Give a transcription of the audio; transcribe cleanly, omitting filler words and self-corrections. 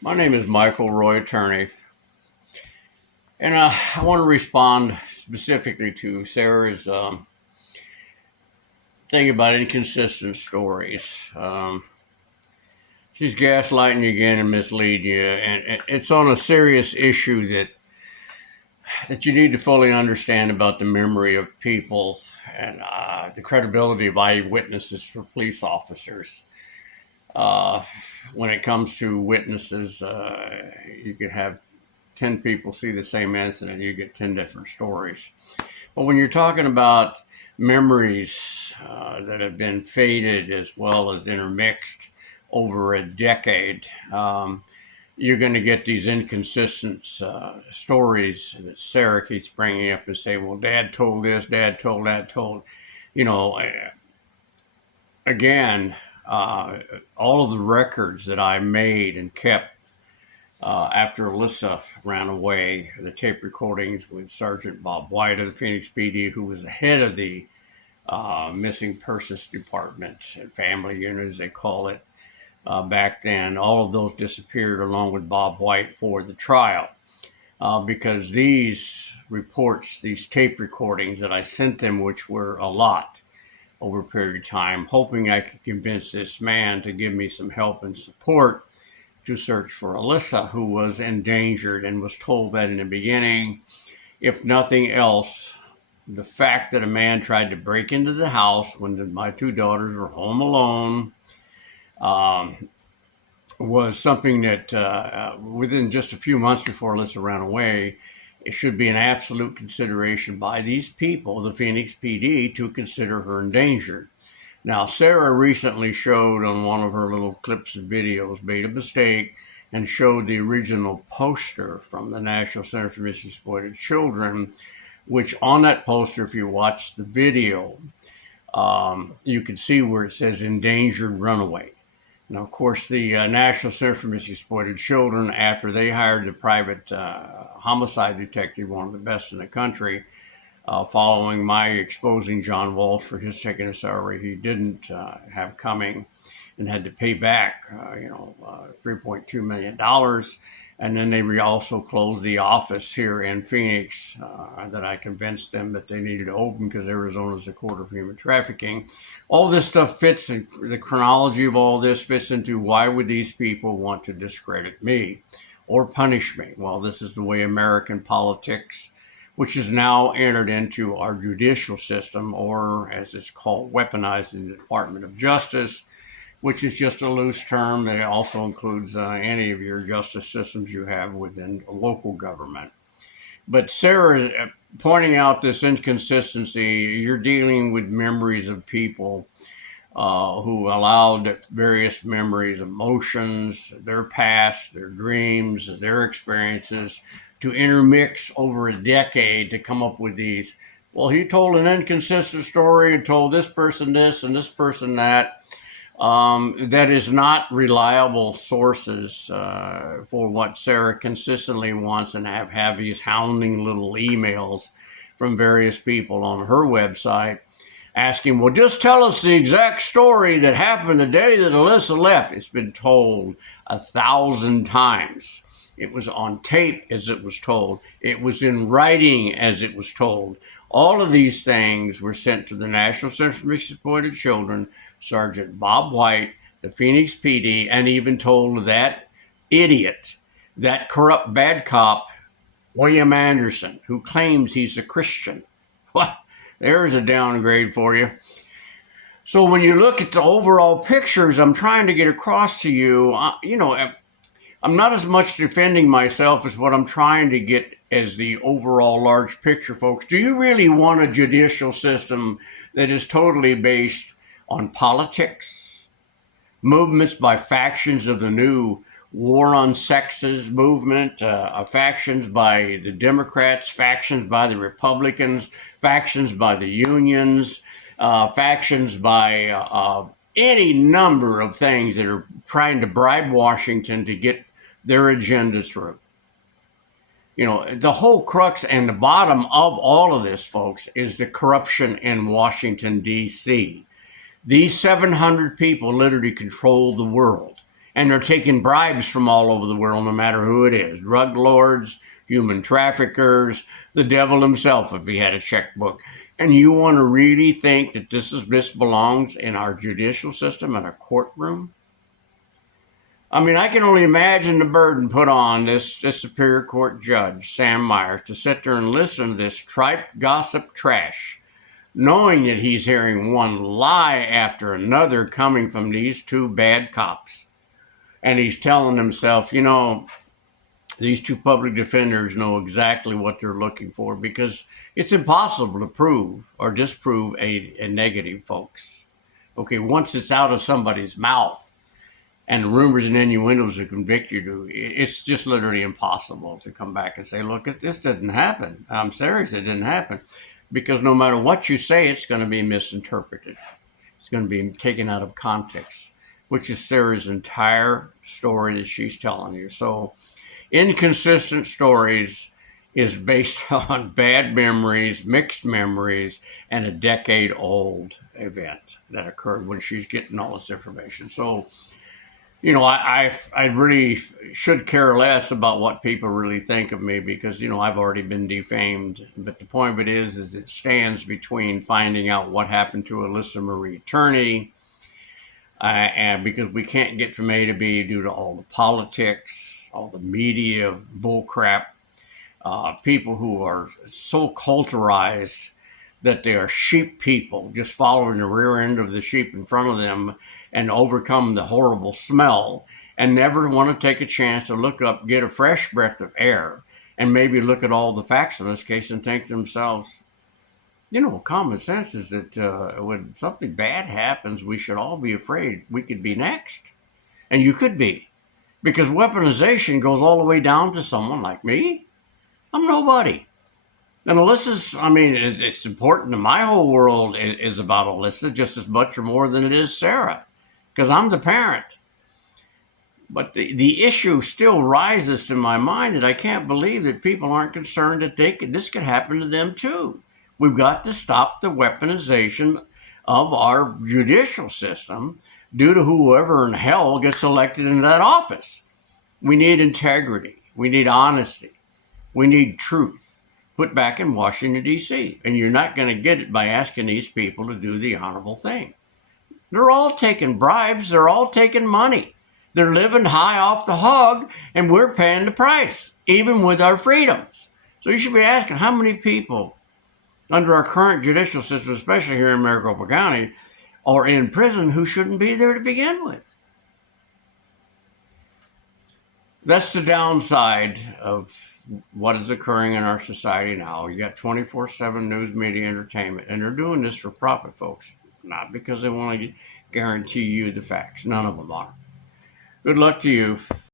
My name is Michael Roy Attorney, and I want to respond specifically to Sarah's thing about inconsistent stories. She's gaslighting you again and misleading you, and it's on a serious issue that you need to fully understand about the memory of people and the credibility of eyewitnesses for police officers. Uh, when it comes to witnesses, you could have 10 people see the same incident, you get 10 different stories. But when you're talking about memories that have been faded as well as intermixed over a decade, you're going to get these inconsistent stories that Sarah keeps bringing up and say, well, Dad told this, Dad told that, told, you know, again, all of the records that I made and kept after Alyssa ran away, the tape recordings with Sergeant Bob White of the Phoenix PD, who was the head of the missing persons department and family unit, as they call it, back then. All of those disappeared along with Bob White for the trial because these reports, these tape recordings that I sent them, which were a lot over a period of time, hoping I could convince this man to give me some help and support to search for Alyssa, who was endangered and was told that in the beginning. If nothing else, the fact that a man tried to break into the house when my two daughters were home alone was something that within just a few months before Alyssa ran away, it should be an absolute consideration by these people, the Phoenix PD, to consider her endangered. Now, Sarah recently showed on one of her little clips and videos, made a mistake and showed the original poster from the National Center for Missing Exploited Children, which on that poster, if you watch the video, you can see where it says endangered runaway. Now, of course, the National Center for Missing Exploited Children, after they hired the private homicide detective, one of the best in the country, following my exposing John Walsh for his taking a salary he didn't have coming and had to pay back, $3.2 million. And then they also closed the office here in Phoenix that I convinced them that they needed to open because Arizona is the court of human trafficking. All this stuff fits in, the chronology of all this fits into why would these people want to discredit me or punish me? Well, this is the way American politics, which is now entered into our judicial system, or as it's called, weaponized in the Department of Justice, which is just a loose term that also includes any of your justice systems you have within local government. But Sarah, pointing out this inconsistency, you're dealing with memories of people who allowed various memories, emotions, their past, their dreams, their experiences to intermix over a decade to come up with these. Well, he told an inconsistent story and told this person this and this person that. That is not reliable sources for what Sarah consistently wants and have these hounding little emails from various people on her website asking, well, just tell us the exact story that happened the day that Alyssa left. It's been told 1,000 times. It was on tape as it was told. It was in writing as it was told. All of these things were sent to the National Center for Missing Exploited Children, Sergeant Bob White, the Phoenix PD, and even told that idiot, that corrupt bad cop, William Anderson, who claims he's a Christian. Well, there's a downgrade for you. So when you look at the overall pictures I'm trying to get across to you, I'm not as much defending myself as what I'm trying to get as the overall large picture, folks. Do you really want a judicial system that is totally based on politics, movements by factions of the new war on sexes movement, factions by the Democrats, factions by the Republicans, factions by the unions, factions by any number of things that are trying to bribe Washington to get their agenda through? The whole crux and the bottom of all of this, folks, is the corruption in Washington, D.C. These 700 people literally control the world. And they're taking bribes from all over the world, no matter who it is. Drug lords, human traffickers, the devil himself, if he had a checkbook. And you want to really think that this belongs in our judicial system, in a courtroom? I mean, I can only imagine the burden put on this Superior Court judge, Sam Myers, to sit there and listen to this tripe gossip trash, knowing that he's hearing one lie after another coming from these two bad cops. And he's telling himself, you know, these two public defenders know exactly what they're looking for, because it's impossible to prove or disprove a negative, folks. Okay, once it's out of somebody's mouth and rumors and innuendos to convict you to, it's just literally impossible to come back and say, look, this didn't happen. I'm serious, it didn't happen. Because no matter what you say, it's going to be misinterpreted. It's going to be taken out of context, which is Sarah's entire story that she's telling you. So inconsistent stories is based on bad memories, mixed memories, and a decade-old event that occurred when she's getting all this information. So, you know, I really should care less about what people really think of me, because, you know, I've already been defamed. But the point of it is it stands between finding out what happened to Alyssa Marie Turney, and because we can't get from A to B due to all the politics, all the media bullcrap, people who are so culturized that they are sheep people, just following the rear end of the sheep in front of them and overcome the horrible smell, and never want to take a chance to look up, get a fresh breath of air, and maybe look at all the facts in this case and think to themselves, you know, common sense is that when something bad happens, we should all be afraid we could be next. And you could be, because weaponization goes all the way down to someone like me. I'm nobody. And Alyssa's, I mean, it's important to my whole world is about Alyssa just as much or more than it is Sarah, because I'm the parent. But the issue still rises to my mind that I can't believe that people aren't concerned that this could happen to them too. We've got to stop the weaponization of our judicial system due to whoever in hell gets elected into that office. We need integrity. We need honesty. We need truth put back in Washington, D.C. And you're not going to get it by asking these people to do the honorable thing. They're all taking bribes. They're all taking money. They're living high off the hog, and we're paying the price, even with our freedoms. So you should be asking, how many people under our current judicial system, especially here in Maricopa County, are in prison who shouldn't be there to begin with? That's the downside of what is occurring in our society now. You got 24/7 news, media, entertainment, and they're doing this for profit, folks. Not because they want to guarantee you the facts. None of them are. Good luck to you.